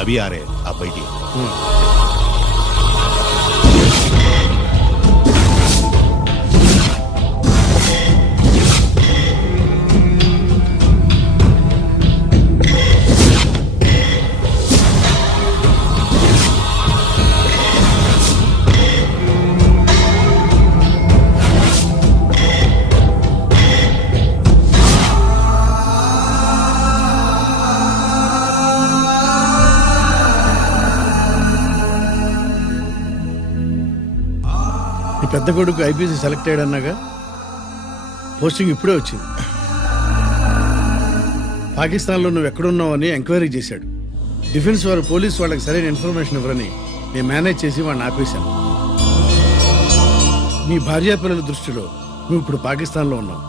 अभी आ रहे हैं, आप बैठिए। పెద్ద కొడుకు ఐపీసీ సెలెక్ట్ అయ్యాడన్నాగా, పోస్టింగ్ ఇప్పుడే వచ్చింది. పాకిస్తాన్లో నువ్వు ఎక్కడున్నావు అని ఎంక్వైరీ చేశాడు. డిఫెన్స్ వారు పోలీసు వాళ్ళకి సరైన ఇన్ఫర్మేషన్ ఇవ్వరని నేను మేనేజ్ చేసి వాడిని ఆపేశాను. నీ భార్యాపిల్లల దృష్టిలో నువ్వు ఇప్పుడు పాకిస్తాన్లో ఉన్నావు.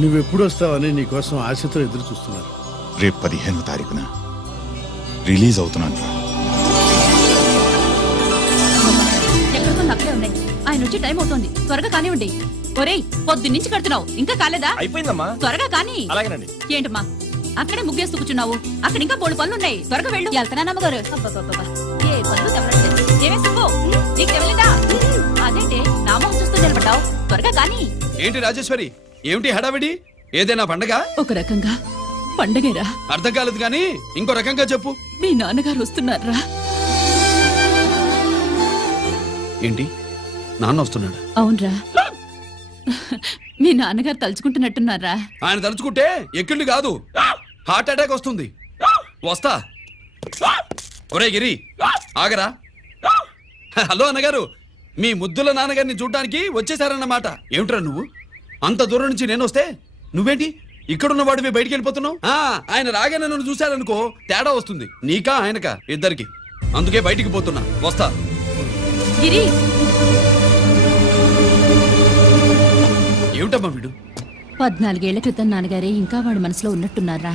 నువ్వు ఎప్పుడు వస్తావని నీ కోసం ఆశతో ఎదురు చూస్తున్నారు. రేపు 15వ తారీఖున రిలీజ్ అవుతున్నాను. అక్కడే ఉన్నాయి. ఆయన వచ్చి టైం అవుతుంది, త్వరగా కానివ్వండి. ఒరేయ్, పొద్దున్నుంచి కడుతున్నావు, ఇంకా కాలేదా? అయిపోయిందమ్మా, త్వరగా కానీ. అలాగేనండి. ఏంటమ్మా అక్కడే ముగ్గేస్తూ కూర్చున్నావు? అక్కడ ఇంకా 3 పనులు ఉన్నాయి, త్వరగా వెళ్ళు. వెళ్తానమ్మగారు. ఏ పనులు తెవరండి. ఏమే సుబ్బు, నీకు తెవలేదా? అదేంటి నా మొహం చూస్తూ నిలబడ్డావు? త్వరగా కానీ. ఏంటి రాజేశ్వరి, ఏమిటి హడావిడి? ఏదైనా పండగ? ఒక రకంగా పండగేరా. అర్థం కాలేదు కానీ ఇంకో రకంగా చెప్పు. మీ నాన్నగారు వస్తున్నారా? ఏంటి, నాన్న వస్తున్నాడు? అవునరా, మీ నాన్నగారు తలుచుకుంటున్నట్టున్నారా? ఆయన తలుచుకుంటే ఎక్కిళ్ళు కాదు, హార్ట్ అటాక్ వస్తుంది. వస్తా. ఒరే గిరి, ఆగరా. హలో అన్నగారు, మీ ముద్దుల నాన్నగారిని చూడ్డానికి వచ్చేసారన్నమాట. ఏమిట్రా నువ్వు? అంత దూరం నుంచి నేను వస్తే నువ్వేంటి ఇక్కడున్న వాడివి బయటికి వెళ్ళిపోతున్నావు? ఆయన రాగానే నన్ను చూశారనుకో తేడా వస్తుంది, నీకా ఆయనకా ఇద్దరికి. అందుకే బయటికి పోతున్నా, వస్తా. గిరి, ఏమిటమ్మా వీడు? 14 ఏళ్ల క్రితం నాన్నగారే ఇంకా వాడి మనసులో ఉన్నట్టున్నారా?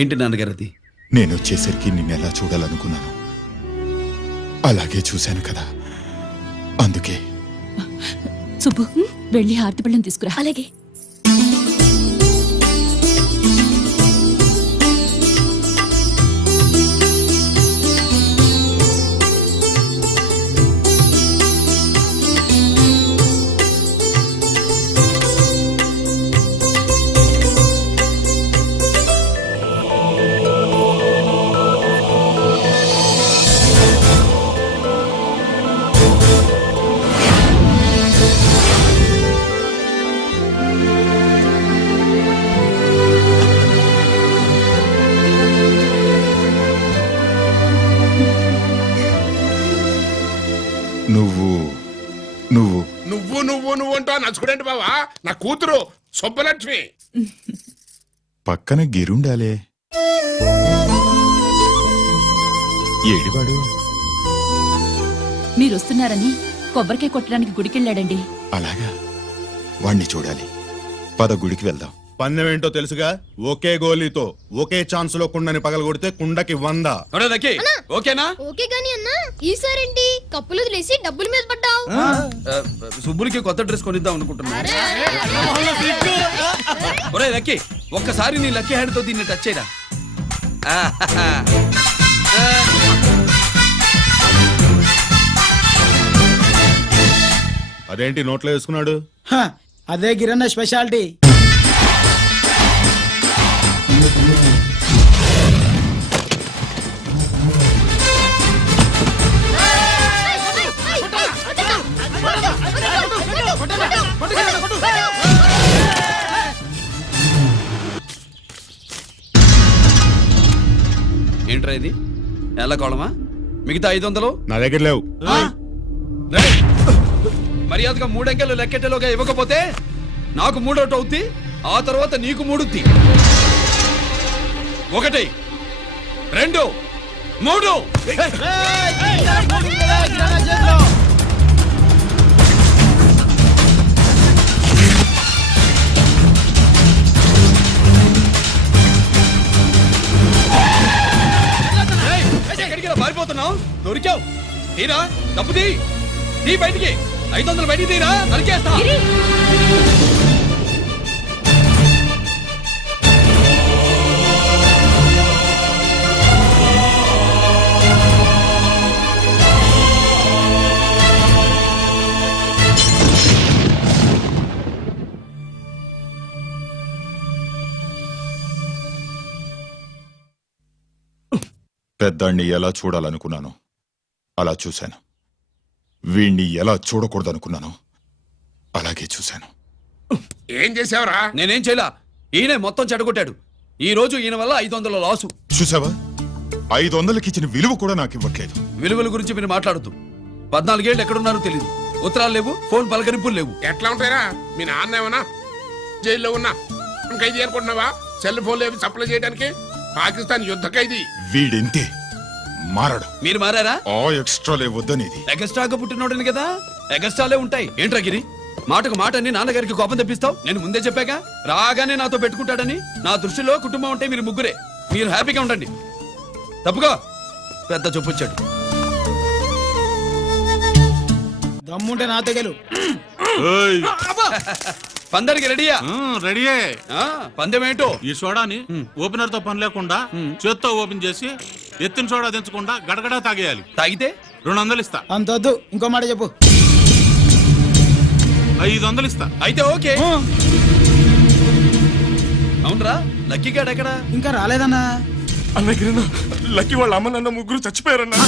ఏంటి నాన్నగారు అది? నేను వచ్చేసరికి నిన్నెలా చూడాలనుకున్నాను అలాగే చూశాను కదా, అందుకే. సుబ్బు, వెళ్ళి హారతి పళ్ళని తీసుకురా. అలాగే. నువ్వు నువ్వు నువ్వు నువ్వు నువ్వు అంటా నచ్చుకునేంటి బావా? నా కూతురు సుబ్బలక్ష్మి. పక్కన గిరుండాలే. ఏడివాడు? మీరొస్తున్నారని కొబ్బరికాయ కొట్టడానికి గుడికెళ్ళాడండి. అలాగా, వాణ్ణి చూడాలి. పద, గుడికి వెళ్దాం. పందెం ఏంటో తెలుసుగా, ఒకే గోలీతో ఒకే ఛాన్స్ లో కుండని పగలగొడితే కుండకి 100. ఓకేనా? ఓకే గాని అన్నా, ఈసారేంటి కప్పులు వదిలేసి డబ్బుల మీద పడ్డావు? సుబ్బులకి కొత్త డ్రెస్ కొనిద్దాం అనుకుంటున్నా. ఒరే లక్కీ, ఒక్కసారి నీ లక్కీ హ్యాండ్ తో దీన్ని టచ్ చేయరా. అదేంటి నోట్లో వేసుకున్నాడు? అదే గిరన్న స్పెషాలిటీ. ఏంట్రా ఇది? ఎల్ల కోళమా? మిగతా 500 నా దగ్గర లేవు. మర్యాదగా 3 అంకెలు లెక్కెట్టేలోగా ఇవ్వకపోతే నాకు 3 అవుద్ది, ఆ తర్వాత నీకు 3. 1 2 3. ఎక్కడికి పారిపోతున్నావు? దొరికావు. తీరా తప్పు తీ బయటికి. 500 బయటికి తీరా, నరికేస్తా. గిరి పెద్దాన్ని ఎలా చూడాలనుకున్నాను అలా చూశాను. వీణ్ణి ఎలా చూడకూడదనుకున్నాను అలాగే చూశాను. ఏం చేసావురా? నేనేం చేయలా, ఈయనే మొత్తం చెడగొట్టాడు. ఈ రోజు ఈయన వల్ల 500 లాసు. చూసావా, 500కి ఇచ్చిన విలువ కూడా నాకు ఇవ్వట్లేదు. విలువల గురించి మీరు మాట్లాడద్దు. 14 ఏళ్ళు ఎక్కడున్నారో తెలియదు. ఉత్తరాలు లేవు, ఫోన్ పలకరింపులు లేవు. ఎట్లా ఉంటాయిరా? మీ నాన్న ఏమన్నా జైల్లో ఉన్నా ఖైదీ అనుకుంటున్నావా? సెల్ ఫోన్ లేవి సప్లై చేయడానికి? పాకిస్తాన్ యుద్ధ ఖైదీ. వీడింతే మారడు. మీరు మారారా? ఆ ఎక్స్ట్రాలే వద్దనేది. ఎగస్ట్రాగా పుట్టినోడని కదా, ఎగస్ట్రాలే ఉంటాయి. ఏంట్రా గిరి, మాటకు మాట అని నాన్నగారికి కోపం తెప్పిస్తావు? నేను ముందే చెప్పాగా, రాగానే నాతో పెట్టుకుంటాడని. నా దృష్టిలో కుటుంబం ఉంటే మీరు ముగ్గురే. మీరు హ్యాపీగా ఉండండి. తప్పుగా పెద్ద చొప్పొచ్చాడు. దమ్ముంటే నాతో గెలు. పందరికి రెడీయా? రెడీయే. పందెం ఏంటో? ఈ సోడాని ఓపెనర్ తో పని లేకుండా చేత్తో ఓపెన్ చేసి ఎత్తిన సోడా దించకుండా గడగడా తాగేయాలి. తాగితే 200 ఇస్తా. అంతొద్దు, ఇంకో మాట చెప్పు. 500 ఇస్తా. అయితే ఓకే. అవునరా, లక్కీ గాడు ఎక్కడా? ఇంకా రాలేదన్నా. అన్నగిరినా లక్కీ వాళ్ళ అమ్మ నాన్న ముగ్గురు చచ్చిపోయారన్నా.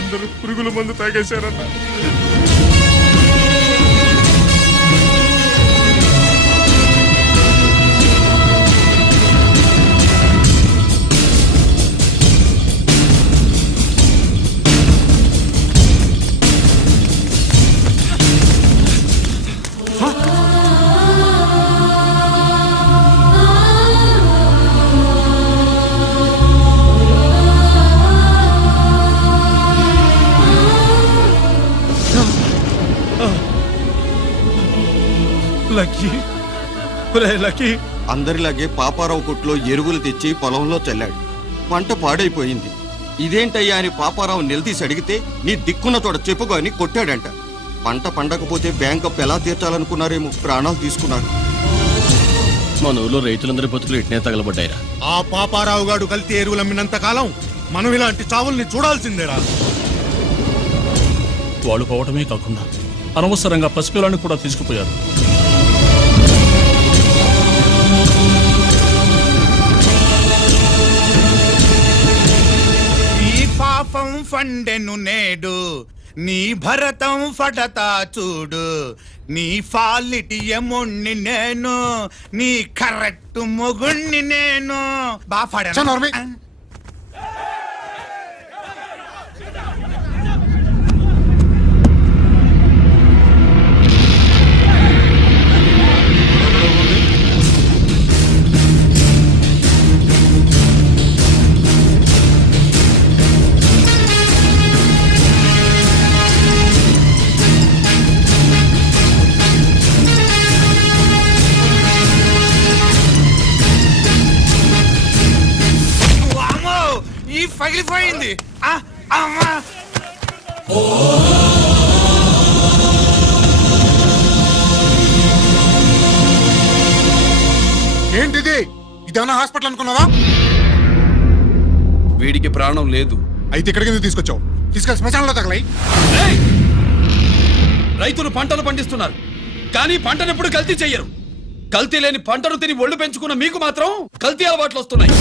అందరూ పురుగుల మందు తాగేశారన్నా. అందరిలాగే పాపారావు కొట్లో ఎరువులు తెచ్చి పొలంలో చల్లాడు. పంట పాడైపోయింది. ఇదేంటయ్యా అని పాపారావు నిలదీసి అడిగితే నీ దిక్కున్న తోడ చెప్పుకో అని కొట్టాడంట. పంట పండకపోతే బ్యాంక్ అప్పు ఎలా తీర్చాలనుకున్నారేమో ప్రాణాలు తీసుకున్నారు. మన ఊళ్ళో రైతులందరి బతుకులు ఇట్నే తగలబడ్డాయిరా. ఆ పాపారావు గాడు కల్తీ ఎరువులు అమ్మినంత కాలం మనం ఇలాంటి చావుల్ని చూడాల్సిందేరా. వాళ్ళు పోవటమే కాకుండా అనవసరంగా పసిపిల్లాన్ని కూడా తీసుకుపోయారు. నీ పాపం ఫండెను నేడు, నీ భరతం ఫటతా చూడు. నీ ఫాలిటి ఎముణ్ణి నేను, నీ కరెక్ట్ మొగుణ్ణి నేను. పగిలిపోయింది. ఏంటిది? ఇదేమన్నా హాస్పిటల్ అనుకున్నావా? వీడికి ప్రాణం లేదు. అయితే ఇక్కడికి ఎందుకు తీసుకొచ్చావు? తీసుకెళ్ళి శ్మశానంలో తగలై. రైతులు పంటలు పండిస్తున్నారు, కానీ పంటను ఎప్పుడు కల్తీ చెయ్యరు. కల్తీ లేని పంటను తిని ఒళ్ళు పెంచుకున్న మీకు మాత్రం కల్తీ అలవాట్లు వస్తున్నాయి.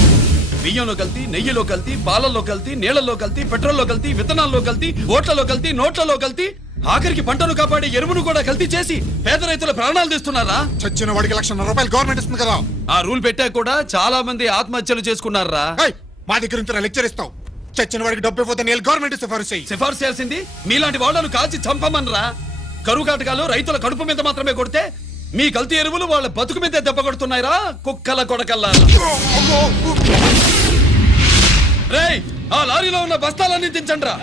బియ్యంలో కల్తీ, నెయ్యిలో కల్తీ, పాలల్లో కల్తీ, నీళ్లలో కల్తీ, పెట్రోల్లో కల్తీ, విత్తనాల్లో కల్తీ, ఓట్లలో కల్తీ, నోట్లలో కల్తీ, ఆఖరికి పంటను కాపాడే ఎరువును కూడా కల్తీ చేసి పేద రైతుల ప్రాణాలు తీస్తున్నారా? చచ్చిన వాడికి ₹1,00,000 గవర్నమెంట్ ఇస్తుంది కదా. ఆ రూల్ పెట్టా కూడా చాలా మంది ఆత్మహత్యలు చేసుకున్నారా? మా దగ్గర ఇంత లెక్చర్ ఇస్తావు. చచ్చిన వాడికి డబ్బు ఇవ్వతే నేను గవర్నమెంట్ సిఫారసు చెయ్యి. సిఫార్సు చేయాల్సింది మీలాంటి వాళ్ళను కాల్చి చంపమనరా. కరువు కాటకాలు రైతుల కడుపు మీద మాత్రమే కొడితే మీ కల్తీ ఎరువులు వాళ్ళ బతుకు మీద దెబ్బ కొడుతున్నాయిరా కుక్కల కొడకల్లా. రేయ్ ఆ లారీలో ఉన్న బస్తాలన్నీ దించండ్రా.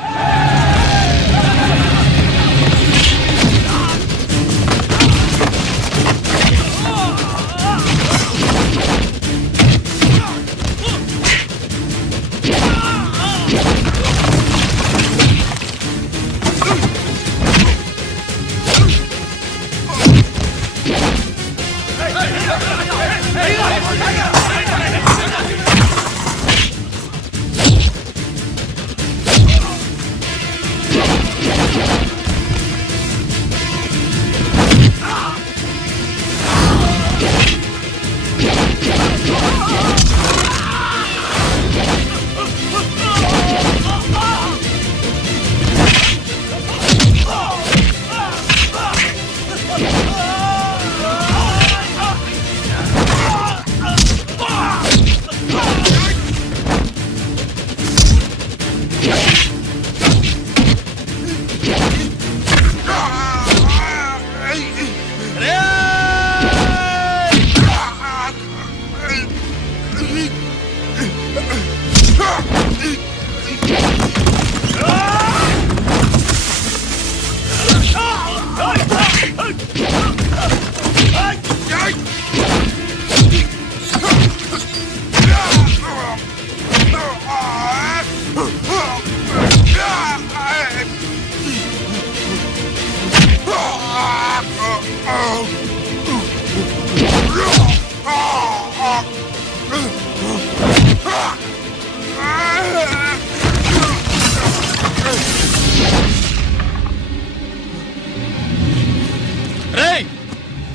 రేయ్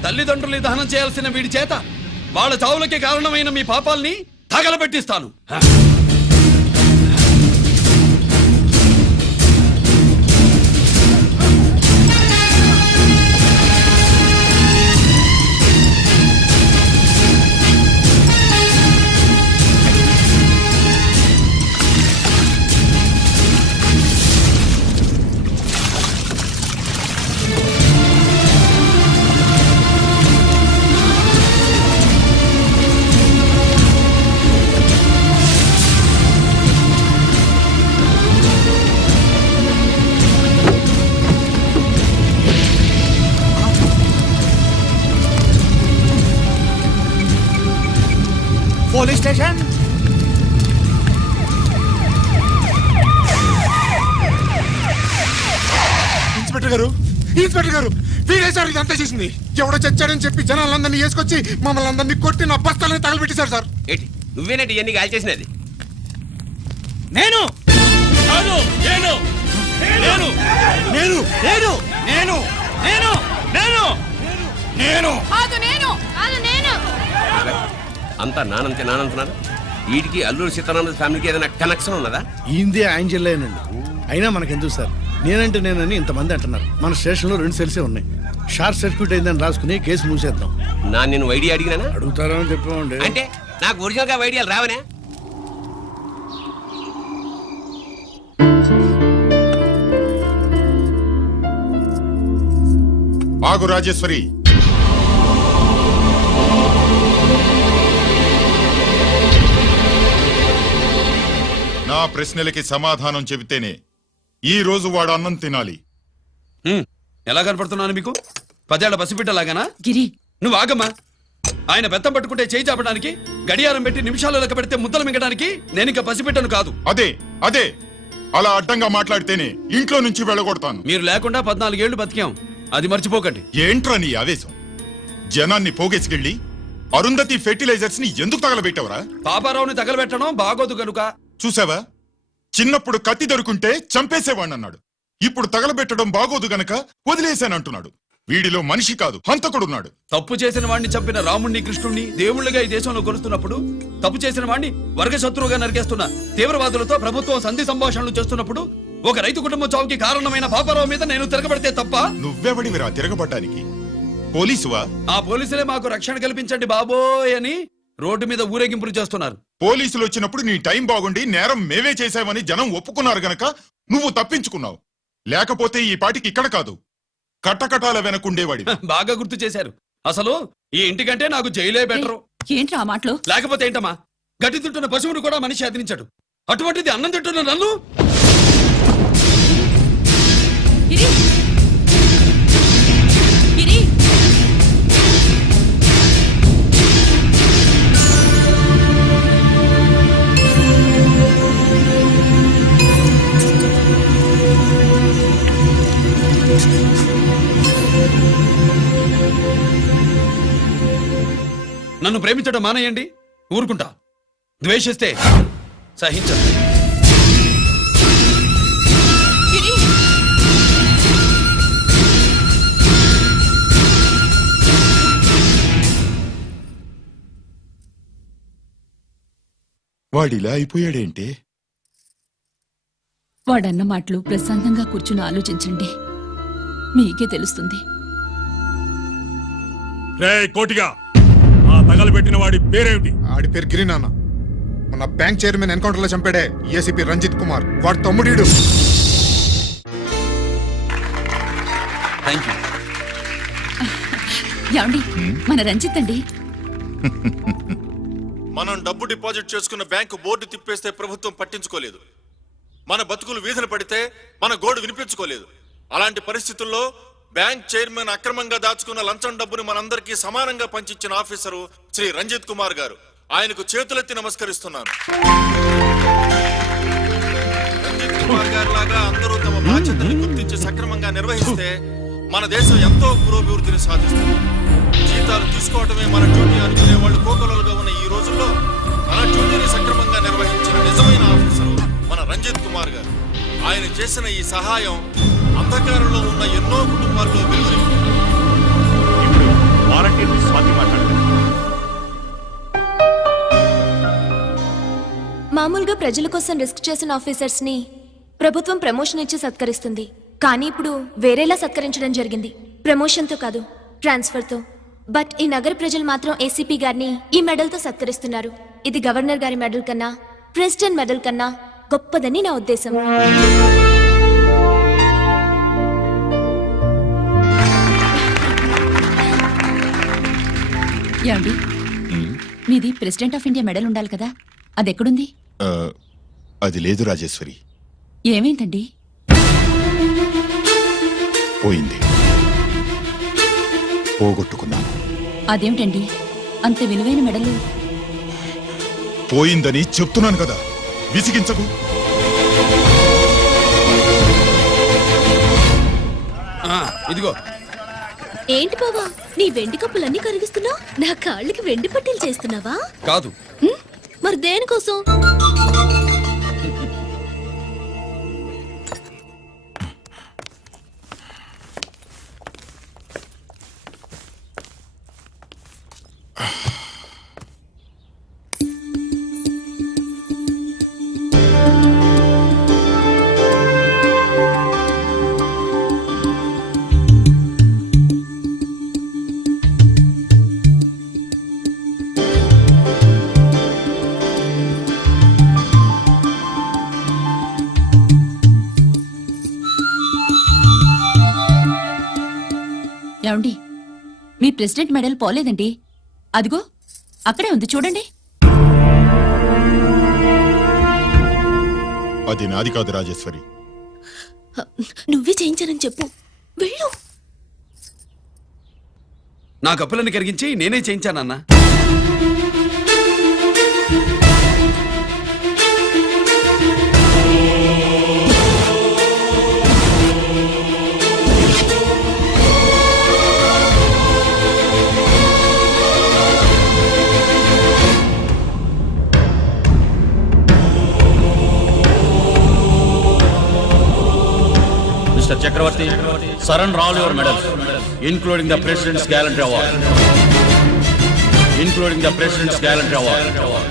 తల్లిదండ్రులు దహనం చేయాల్సిన వీడి చేత వాళ్ళ చావులకి కారణమైన మీ పాపాల్ని తగలబెట్టిస్తాను. Police station. ఇన్స్పెక్టర్ గారు వీడే సార్ ఇదంతా చేసింది. ఎవడో చచ్చాడని చెప్పి జనాలందరినీ వేసుకొచ్చి మమ్మల్ని అందరినీ కొట్టి నా బస్తాలని తగలబెట్టేశారు సార్. ఏంటి నువ్వేనటి ఇవన్నీ గాలి చేసినది? నేను కాదు, నేను నేను నేను నేను నేను నేను నేను నేను కాదు నేను కాదు నేను అంతా నానంటున్నారు. వీడికి అల్లూరు సీతారామరాజు ఫ్యామిలీకి ఏదైనా కనెక్షన్ ఉన్నదా? ఈందే ఆయన జిల్లానండి. అయినా మనకెందుకు సార్, నేనంటే నేనని ఇంతమంది అంటున్నారు. మన స్టేషన్లో 2 సెల్సే ఉన్నాయి. షార్ట్ సర్క్యూట్ అయిందని రాసుకుని కేసు మూసేద్దాం. నేను వైడి అడిగినా అడుగుతారో అని చెప్పామండి. అంటే నాకు ఒరిజినల్ గా వైడియాలు రావనే. బాగు రాజేశ్వరి, నా ప్రశ్నలకి సమాధానం చెబితేనే ఈ రోజు వాడు అన్నం తినాలి. ఎలా కనపడుతున్నాను మీకు? 10 ఏళ్ల పసిబిడ్డలాగానా? గిరి నువ్వు ఆగమ్మా. ఆయన బెత్తం పట్టుకుంటే చేయి చాపడానికి, గడియారం పెట్టి నిమిషాలు లెక్క పెడితే ముద్దలు మింగడానికి నేను ఇంకా పసిబిడ్డను కాదు. అదే అదే అలా అడ్డంగా మాట్లాడితేనే ఇంట్లో నుంచి వెళ్ళగొడతాను. మీరు లేకుండా 14 ఏళ్లు బతికాం, అది మర్చిపోకండి. ఏంట్రా నీ ఆవేశం? జనాన్ని పోగేసుకెళ్ళి అరుంధతి ఫెర్టిలైజర్స్ ని ఎందుకు తగలబెట్టావరా? పాపారావుని తగలబెట్టడం బాగోదు గనుక. చూసావా, చిన్నప్పుడు కత్తి దొరుకుంటే చంపేసేవాణ్ణన్నాడు. ఇప్పుడు తగలబెట్టడం బాగోదు గనక వదిలేశానంటున్నాడు. వీడిలో మనిషి కాదు, హంతకుడున్నాడు. తప్పు చేసిన వాడిని చంపిన రాముణ్ణి, కృష్ణుణ్ణి దేవుళ్ళుగా ఈ దేశంలో కొలుస్తున్నప్పుడు, తప్పు చేసిన వాడిని వర్గ శత్రువుగా నరికేస్తున్న తీవ్రవాదులతో ప్రభుత్వం సంధి సంభాషణలు చేస్తున్నప్పుడు, ఒక రైతు కుటుంబం చావుకి కారణమైన పాపారావు మీద నేను తిరగబడితే తప్ప? నువ్వెవడివిరా తిరగబడ్డానికి? పోలీసువా? ఆ పోలీసులే మాకు రక్షణ కల్పించండి బాబోయ్ అని రోడ్డు మీద ఊరేగింపులు చేస్తున్నారు. పోలీసులు వచ్చినప్పుడు నీ టైం బాగుండి నేరం మేవే చేశామని జనం ఒప్పుకున్నారు గనక నువ్వు తప్పించుకున్నావు. లేకపోతే ఈ పాటికి ఇక్కడ కాదు, కట్టకటాల వెనకుండేవాడి. బాగా గుర్తు చేశారు. అసలు ఈ ఇంటికంటే నాకు జైలే బెటరు. ఏంట్రా ఆ మాటలు? లేకపోతే ఏంటమ్మా, గడ్డి తింటున్న పశువును కూడా మనిషి అదిరించాడు. అటువంటిది అన్నం తింటున్న నన్ను. గిరి! గిరి! నన్ను ప్రేమించడం మానేయండి, ఊరుకుంటా. ద్వేషిస్తే సహించదు. గిరి! వాడిలా అయిపోయాడేంటి? వాడన్న మాటలు ప్రశాంతంగా కూర్చుని ఆలోచించండి, మీకే తెలుస్తుంది. రే కోటిగా, ఆ తగలబెట్టిన వాడి పేరేమిటి? ఆడి పేరు గిరి నాన్న. మన బ్యాంక్ చైర్మన్ ఎన్కౌంటర్ లో చంపాడే ఏసీపీ రంజిత్ కుమార్, వాడు తమ్ముడీడు. Thank you. ఏమండి, మన రంజిత్ అండి. మనం డబ్బు డిపాజిట్ చేసుకున్న బ్యాంకు బోర్డు తిప్పేస్తే ప్రభుత్వం పట్టించుకోలేదు. మన బతుకులు వీధులు పడితే మన గోడు వినిపించుకోలేదు. అలాంటి పరిస్థితుల్లో బ్యాంక్ చైర్మన్ అక్రమంగా దాచుకున్న లంచం డబ్బుని మనందరికీ సమానంగా పంచిచ్చిన ఆఫీసరు శ్రీ రంజిత్ కుమార్ గారు. ఆయనకు చేతులెత్తి నమస్కరిస్తున్నాను. రంజిత్ కుమార్ గారి లాగా అందరూ తమ బాధ్యతను గుర్తించి సక్రమంగా నిర్వహిస్తే మన దేశం ఎంతో పురోభివృద్ధిని సాధిస్తుంది. జీతాలు తీసుకోవటమే మన డ్యూటీ అనుకునే వాళ్ళు కోకొలలుగా ఉన్న ఈ రోజుల్లో మన డ్యూటీని సక్రమంగా నిర్వహించిన నిజమైన ఆఫీసరు మన రంజిత్ కుమార్ గారు. ఆయన చేసిన ఈ సహాయం అంధకారంలో ఉన్న ఎన్నో కుటుంబాల్లో వెలుగుని. మామూలుగా ప్రజల కోసం రిస్క్ చేసిన ఆఫీసర్స్ ని ప్రభుత్వం ప్రమోషన్ ఇచ్చి సత్కరిస్తుంది. కానీ ఇప్పుడు వేరేలా సత్కరించడం జరిగింది. ప్రమోషన్ తో కాదు, ట్రాన్స్ఫర్ తో. బట్ ఈ నగర ప్రజలు మాత్రం ఏసీపీ గారిని ఈ మెడల్ తో సత్కరిస్తున్నారు. ఇది గవర్నర్ గారి మెడల్ కన్నా, ప్రెసిడెంట్ మెడల్ కన్నా గొప్పదని నా ఉద్దేశం. ఏమండి, మీది ప్రెసిడెంట్ ఆఫ్ ఇండియా మెడల్ ఉండాలి కదా, అది ఎక్కడుంది? అది లేదు రాజేశ్వరి, ఏమైందండి? పోయింది, పోగొట్టుకున్నాను. అదేమిటండి అంత విలువైన మెడలు? పోయిందని చెప్తున్నాను కదా, విసిగించకు. ఇదిగో. ఏంటి బావా, నీ వెండి కప్పులన్నీ కరిగిస్తున్నావు? నా కాళ్ళకి వెండి పట్టీలు చేస్తున్నావా? కాదు. మరి దేనికోసం? ఏమండి, మీ ప్రెసిడెంట్ మెడల్ పోలేదండి, అదిగో అక్కడే ఉంది చూడండి. అది నాది కాదు రాజేశ్వరి. నువ్వే చేయించానని చెప్పు, వెళ్ళు. నా కప్పులను కరిగించి నేనే చేయించానన్నా. Mr. Chakravarti, surrender all your medals, including the President's Gallantry Award. Including the President's Gallantry Award.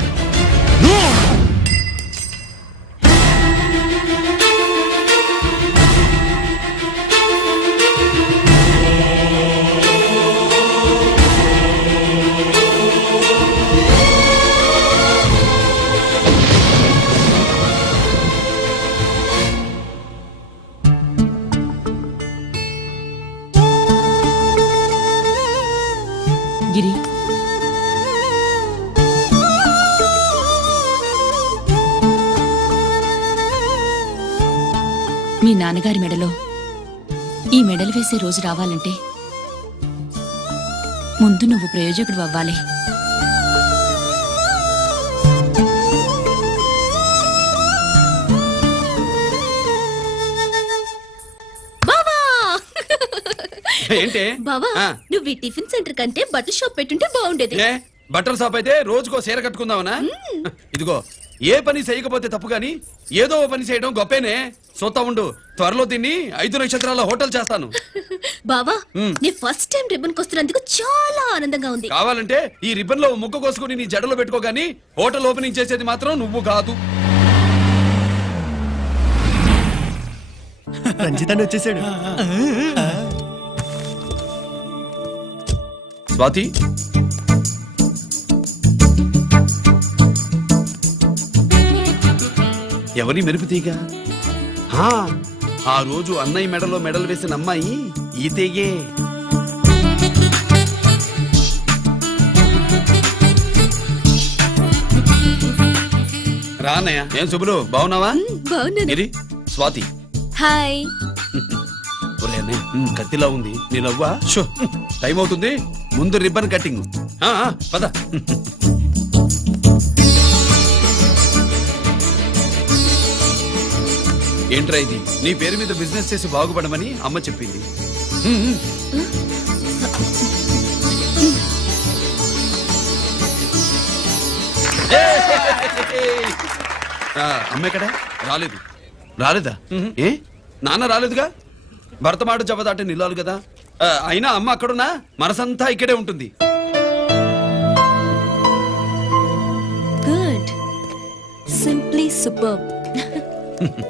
గిరి మీ నాన్నగారి మెడలో ఈ మెడలు వేసే రోజు రావాలంటే ముందు నువ్వు ప్రయోజకుడు అవ్వాలి. ఏంటి బావా ఆ. నువ్వు ఈ టిఫిన్ సెంటర్ కంటే బట్టల షాప్ పెట్టుంటే బాగుండేది. ఏ బట్టల షాప్ అయితే రోజుకో చీర కట్టుకుందామనా? ఇదిగో ఏ పని చేయకపోతే తప్పు గాని ఏదో ఓ పని చేయడం గొప్పేనే. చూస్తా ఉండు, త్వరలో దీన్ని 5 నక్షత్రాల హోటల్ చేస్తాను. బావా నీ ఫస్ట్ టైం రిబ్బన్ కొస్తున్నందుకు చాలా ఆనందంగా ఉంది. కావాలంటే ఈ రిబ్బన్ లో ముక్క కోసుకుని నీ జడలో పెట్టుకోగాని హోటల్ ఓపెనింగ్ చేసేది మాత్రం నువ్వు కాదు. రంజితాన్ని వచ్చేసాడు. స్వాతి, ఎవరి మెరుపుతీగా? ఆ రోజు అన్నయ్య మెడలో మెడలు వేసిన అమ్మాయి ఈతేగే. రా అన్నయ్య. ఏం శుభులు, బాగున్నావా? బాగున్నాను. ఇది స్వాతి. హాయ్. ఒరే అన్నయ్య, కత్తిలా ఉంది నీ నవ్వా? షో, టైం అవుతుంది, ముందు రిబ్బన్ కటింగ్. పద. ఏంట్రా ఇది? నీ పేరు మీద బిజినెస్ చేసి బాగుపడమని అమ్మ చెప్పింది. అమ్మ ఎక్కడ? రాలేదు. రాలేదా? ఏ నాన్న రాలేదుగా? భర్త మాట జవదాటే నిల్లాలి కదా. అయినా అమ్మ అక్కడున్నా మనసంతా ఇక్కడే ఉంటుంది. Good, simply super.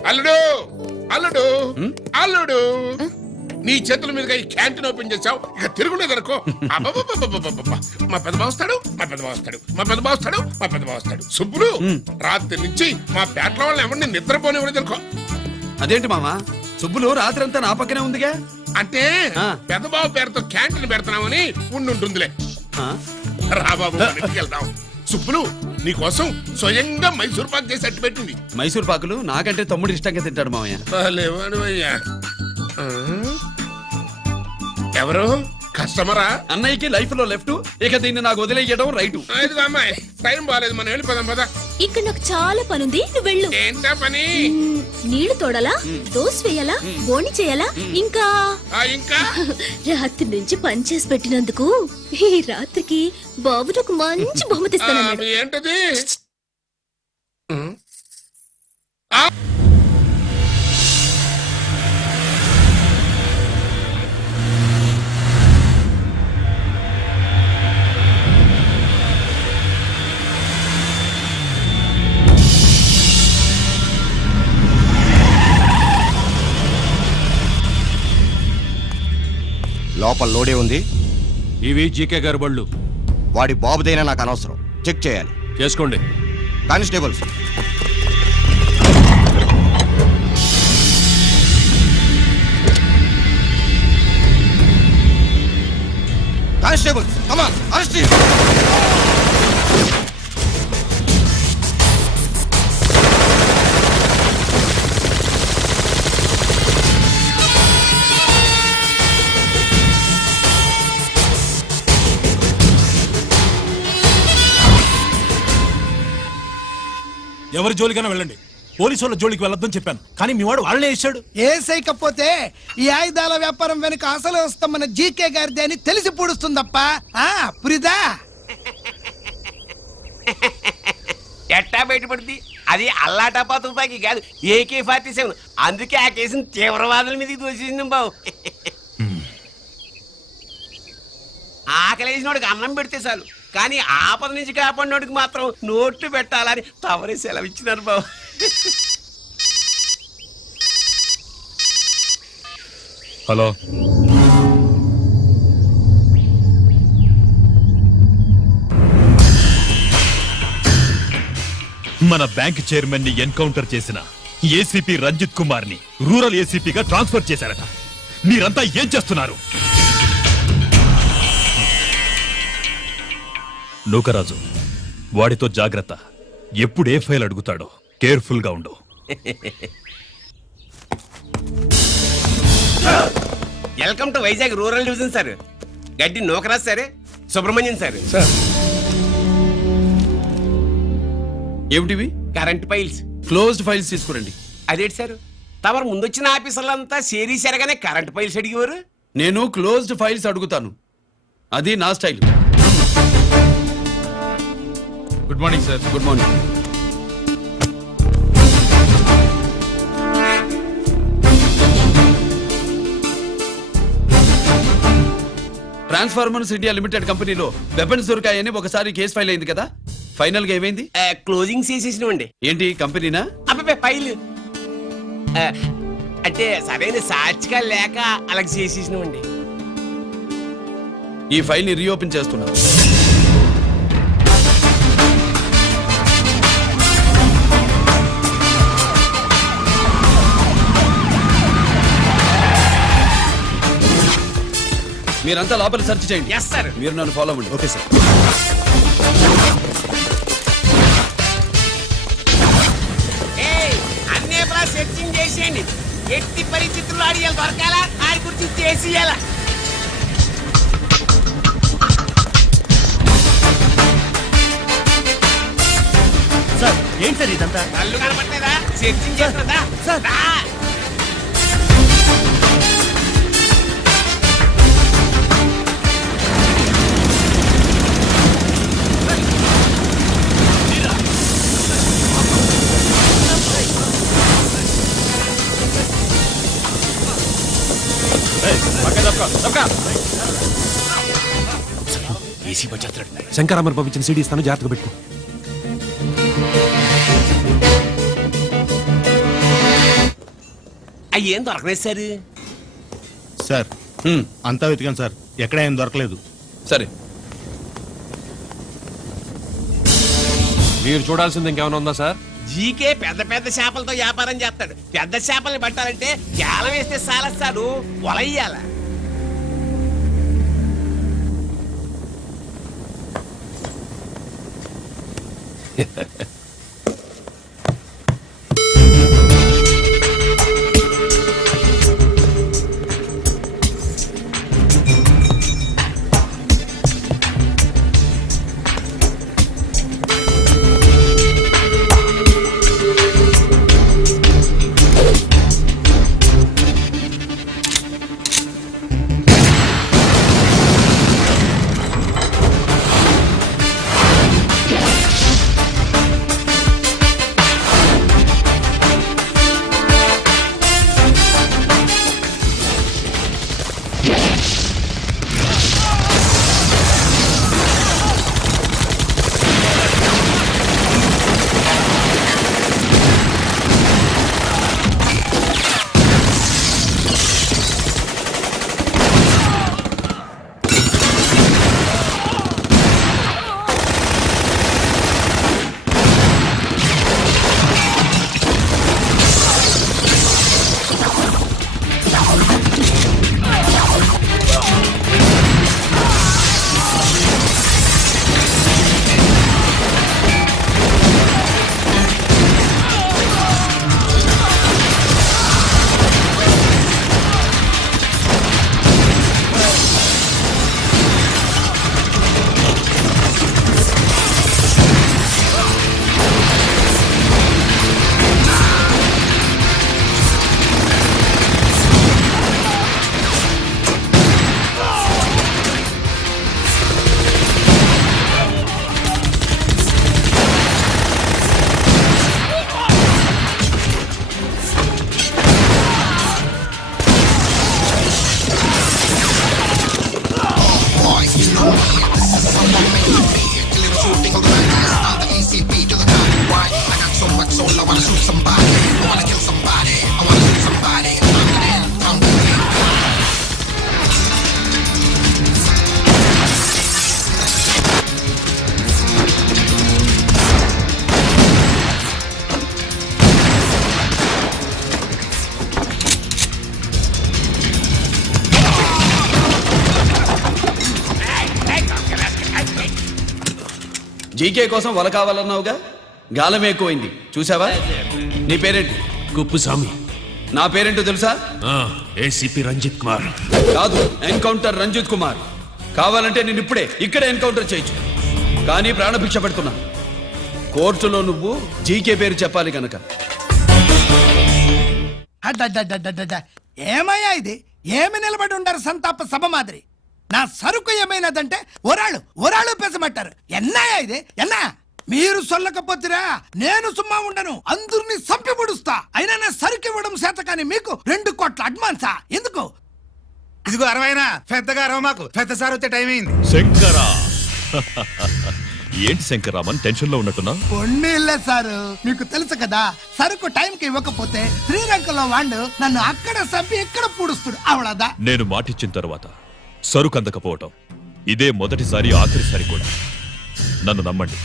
అల్లుడు అల్లుడు అల్లుడు, నీ చేతుల మీదుగా ఈ క్యాంటీన్ ఓపెన్ చేసావు, ఇక తిరుగులేదు అనుకో. మా పెద్ద బావస్తాడు, మా పెద్ద బావస్తాడు, మా పెద్ద బావస్తాడు, మా పెద్ద బావస్తాడు. సుబ్బులు రాత్రి నుంచి మా పేటల వాళ్ళని ఎవరిని నిద్రపోనివ్వలేదు అనుకో. అదేంటి మామా, సుబ్బులు రాత్రి అంతా నా పక్కనే ఉందిగా? అంటే పెద్ద బావ పేరుతో క్యాంటీన్ పెడుతున్నామని ఉండుంటుందిలే. రా బాబు, వెళ్దాం. సుబ్బులు నీకోసం స్వయంగా మైసూర్ పాక్ చేసి అట్టు పెట్టింది. మైసూర్ పాకులు నాకంటే తమ్ముడు ఇష్టంగా తింటాడు మామయ్య. ఎవరు కస్టమరా? అన్నయ్యకి లైఫ్ లో లెఫ్ట్, ఇక దీన్ని నాకు వదిలేయడం రైట్. అమ్మాయి టైం బాగాలేదు, మనం వెళ్ళిపోదాం పద. ఇక్కడ నాకు చాలా పనుంది, నువ్వు వెళ్ళు. ఏంటా పని? నీళ్లు తోడాలా, దోశ వేయాలా, బోని చేయాలా, ఇంకా ఇంకా రాత్రి నుంచి పని చేసి పెట్టినందుకు ఈ రాత్రికి బాబు ఒక మంచి బహుమతి ఇస్తానన్నాడు. ఏంటది? లోపల లోడే ఉంది. ఇవి జీకే గారి బళ్ళు. వాడి బాబుదైనా నాకు అనవసరం, చెక్ చేయాలి. చేసుకోండి. Constables, constables, come on, arrest him. ఎవరి జోలికైనా వెళ్ళండి, పోలీసు వాళ్ళ జోలికి వెళ్ళొద్దని చెప్పాను, కానీ మీ వాడు వాళ్ళనే ఇచ్చాడు. ఏసైకపోతే ఈ ఆయుధాల వ్యాపారం వెనుక అసలు వస్తామన్న జీకే గారిది అని తెలిసి పూడుస్తుందప్ప. పురిదా ఎట్టా బయటపడుతుంది? అది అల్లాటపా తుపాకి కాదు, AK-47. అందుకే ఆ కేసుని తీవ్రవాదుల మీదకి దోషింది బావు. ఆకలేసినోడికి అన్నం పెడితే చాలు, కానీ ఆపద నుంచి కాపాడినోడికి మాత్రం నోట్లు పెట్టాలని తవరే సెలవు ఇచ్చినారు బాబు. హలో, మన బ్యాంక్ చైర్మన్ ని ఎన్కౌంటర్ చేసిన ఏసీపీ రంజిత్ కుమార్ ని రూరల్ ఏసీపీగా ట్రాన్స్ఫర్ చేశారట. మీరంతా ఏం చేస్తున్నారు? నూకరాజు వాడితో జాగ్రత్త. ఎప్పుడు ఏ ఫైల్ అడుగుతాడో కేర్ఫుల్ గా ఉండు. Welcome to Vizag rural division sir. Gaddi Nookaraj sir, Subrahmanyam sir. ఏమిటివి? Current files. క్లోజ్డ్ ఫైల్స్ తీసుకురండి. అదేంటి సార్, తమరు ముందొచ్చిన ఆఫీసర్లంతా షేరీ సరగానే కరెంట్ ఫైల్స్ అడిగేవారు. నేను క్లోజ్డ్ ఫైల్స్ అడుగుతాను, అది నా style. Good morning sir. Good morning. Transformers India limited కంపెనీలో వెపన్స్ దొరికాయని ఒకసారి కేసు ఫైల్ అయింది కదా, ఫైనల్ గా ఏమైంది? క్లోజింగ్ చేసేసినవండి. ఏంటి కంపెనీనా? అబ్బాయి ఫైల్ అంటే సరైన సాక్షిగా లేక అలా చేసేసినవండి. ఈ ఫైల్ ని రీఓపెన్ చేస్తున్నా. మీరంతా లోపల సెర్చ్ చేయండి. Yes sir. మీరు నన్ను ఫాలో అవ్వండి. Okay sir. అన్నీ సెర్చింగ్ చేసేయండి. ఎట్టి పరిస్థితుల్లో ఆడియాలు దొరకాలా, ఆడి గురించి చేసేయాలా. సార్ ఏంటి సార్ ఇదంతా? కళ్ళు కనపడలేదా? సెర్చింగ్ చేస్తుందా సార్? ఏసీ వచ్చేస్తాడు. శంకరామర్ పంపించిన సీడీ ఇస్తాను, జాగ్రత్తగా పెట్టుకో. అయ్యేం దొరకలేదు సార్. సార్ అంతా వెతికాను సార్, ఎక్కడ ఏం దొరకలేదు. సరే, మీరు చూడాల్సింది ఇంకేమైనా ఉందా సార్? జీకే పెద్ద పెద్ద చేపలతో వ్యాపారం చేస్తాడు. పెద్ద చేపల్ని పట్టాలంటే కేలం వేస్తే సాలస్తాడు, వలయ్యాల. జీకే కోసం వల కావాలన్నావుగా, గాలం ఎక్కువైంది చూసావా? నీ పేరేంటి? కుప్పుస్వామి. నా పేరేంటో తెలుసా? ఏసీపీ రంజిత్ కుమార్. కాదు, ఎన్కౌంటర్ రంజిత్ కుమార్. కావాలంటే నేను ఇప్పుడే ఇక్కడే ఎన్కౌంటర్ చేయొచ్చు, కానీ ప్రాణభిక్ష పెడుతున్నా. కోర్టులో నువ్వు జీకే పేరు చెప్పాలి కనుక. అడ్డడ్డడ్డడ్డడ్డ. ఏమయ్యా ఇది? ఏమి నిలబడి ఉండారు సంతాప సభ మాదిరి? నా సరుకు ఏమైనదంటే ఒరాళ్ళు పెసమంటారు. ఎన్నాయా ఇది? ఎన్నా మీరు సొల్లకపోతురా నేను సుమ్మా ఉండను, అందరిని సంపి పొడుస్తా. అయినా నా సరుకు ఇవ్వడం చేత కానీ మీకు 2 కోట్ల అడ్వాన్సా? ఎందుకు? ఇదిగో 60 పెద్దగా అరవ మాకు, పెద్ద సార్ వచ్చే టైం అయింది. శంకరా ఏంటి శంకరామన్ టెన్షన్ లో ఉన్నట్టున్నా? కొన్నిళ్ళే సారు, మీకు తెలుసు కదా, సరుకు టైంకి ఇవ్వకపోతే శ్రీలంకలో వాడు నన్ను అక్కడ సంపి ఇక్కడ పూడుస్తుడు. అవళదా నేను మాటిచ్చిన తర్వాత సరుకు అందకపోవటం ఇదే మొదటిసారి, ఆఖరిసారి కూడా. నన్ను నమ్మండి,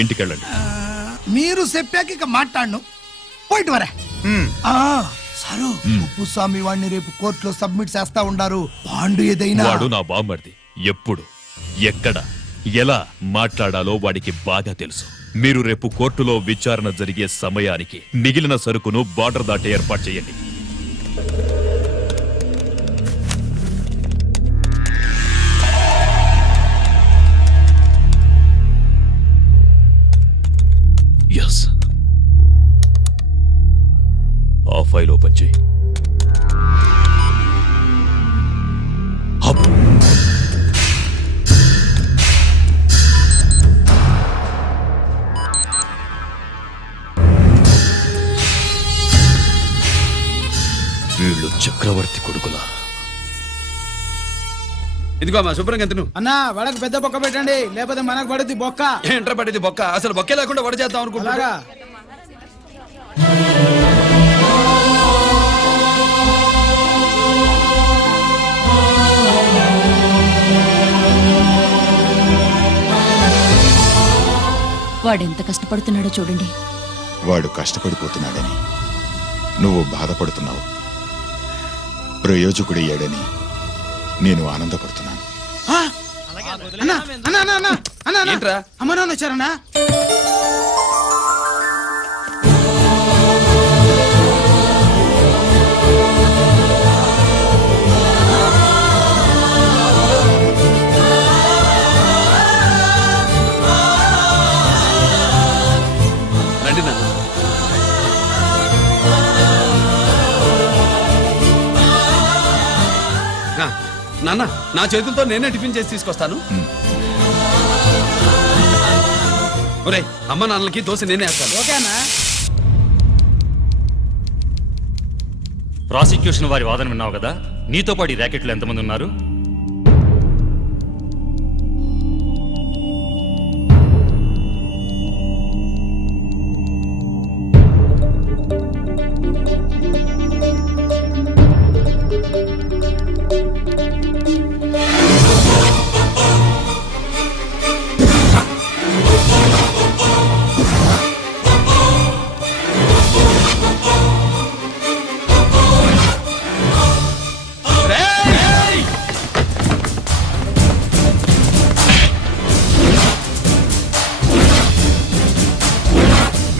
ఇంటికెళ్ళండి. మీరు చెప్పాక ఇక మాట్లాడను. పోయిట్ వరే. సారు, ఉప్పుస్వామి వాడిని రేపు కోర్టులో సబ్మిట్ చేస్తా ఉండారు. బాండు ఏదైనా వాడు నా బామ్మర్ది. ఎప్పుడు, ఎక్కడ, ఎలా మాట్లాడాలో వాడికి బాగా తెలుసు. మీరు రేపు కోర్టులో విచారణ జరిగే సమయానికి మిగిలిన సరుకును బార్డర్ దాటే ఏర్పాటు చేయండి. ఎస్, ఆ ఫైల్ ఓపెన్ చేయి. అప్. వీళ్ళు చక్రవర్తి కొడుకులా. ఇదిగో మా శుభ్రంగా తిను. అన్నా వడకు పెద్ద బొక్క పెట్టండి, లేకపోతే మనకు పడుద్ది బొక్క. ఏంట్రా పడింది బొక్క? అసలు బొక్కే లేకుండా వడ చేద్దాం అనుకుంటున్నా. వాడెంత కష్టపడుతున్నాడో చూడండి. వాడు కష్టపడిపోతున్నాడని నువ్వు బాధపడుతున్నావు, ప్రయోజకుడయ్యాడని నేను ఆనందపడుతున్నాను. ఏంట్రా? అమ్మ నాన్న వచ్చారన్నా. రండి నాన్న. నాన్న, నా చేతులతో నేనే టిఫిన్ చేసి తీసుకొస్తాను. ఒరే, అమ్మ నాన్నలకి దోశ నేనే వేస్తాను. ఓకేనా? ప్రాసిక్యూషన్ వారి వాదన విన్నావు కదా. నీతో పాటు ఈ ర్యాకెట్లు ఎంతమంది ఉన్నారు?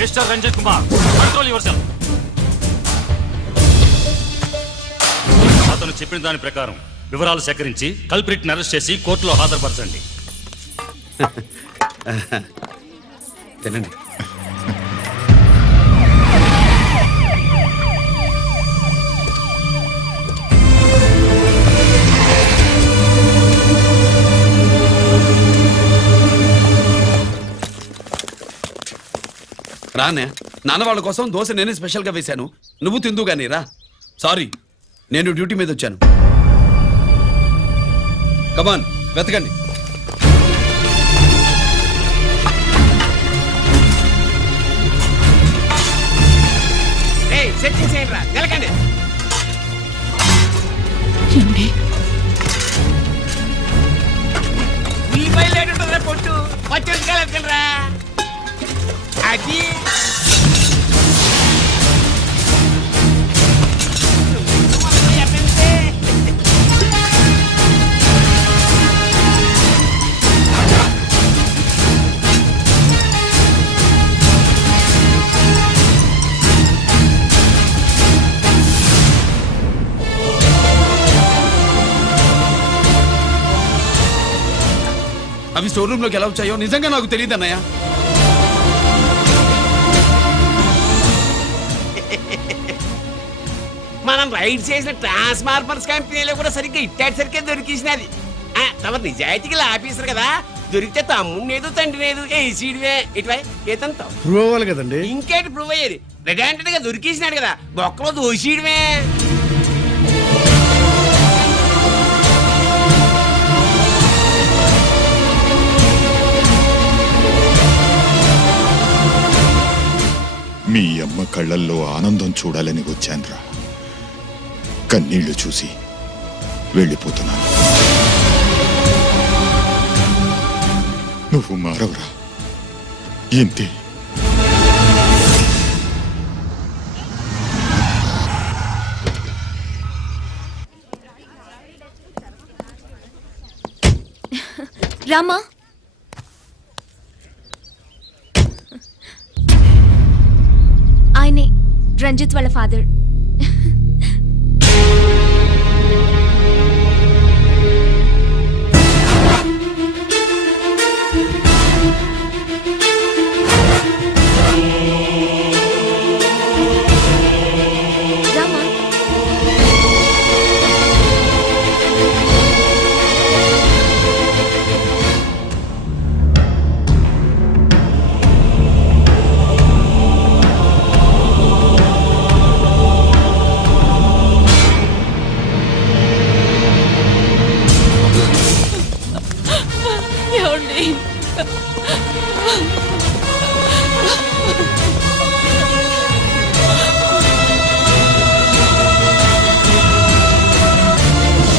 Mister Ranjit Kumar, control yourself. అతను చెప్పిన దాని ప్రకారం వివరాలు సేకరించి కల్ప్రిట్ ని అరెస్ట్ చేసి కోర్టులో హాజరుపరచండి. తినండి. రానే, నాన్న వాళ్ళ కోసం దోశ నేనే స్పెషల్గా వేశాను, నువ్వు తిందు గానీ రా. సారీ, నేను డ్యూటీ మీద వచ్చాను. కమాన్, వెతకండి. సెట్టింగ్ చేయండి రా, నిలకండి. ఉల్లిపాయలు ఏంటుంటుందిరా పొట్టు, పచ్చిమిరపకాయలు రా. అది అవి స్టోర్ రూమ్ లోకి ఎలా వచ్చాయో నిజంగా నాకు తెలియదు అన్నయ్య. మనం రైడ్ చేసిన ట్రాన్స్ఫార్మర్స్ కంపెనీలో కూడా సరిగ్గా ఇట్టాడు దొరికేసినది తమ నిజాయితీకి ఆఫీసర్ కదా, దొరికితే తమ్ముడినేదు తండ్రినేదు ఏసీడివే ఇటువై ఏతంతో ప్రూవ్ అవ్వాలి కదండి. ఇంకేటి ప్రూవ్ అయ్యేది? రెడ్ హ్యాండెడ్ గా దొరికేసినాడు కదా, బొక్కలో దోషీడమే. మీ అమ్మ కళ్ళల్లో ఆనందం చూడాలని వచ్చాన్రా, కన్నీళ్లు చూసి వెళ్ళిపోతున్నాను. నువ్వు మారవురా, ఇంతే. రామా, ఆయనే రంజిత్ వాళ్ళ ఫాదర్. రామా, ఏమండి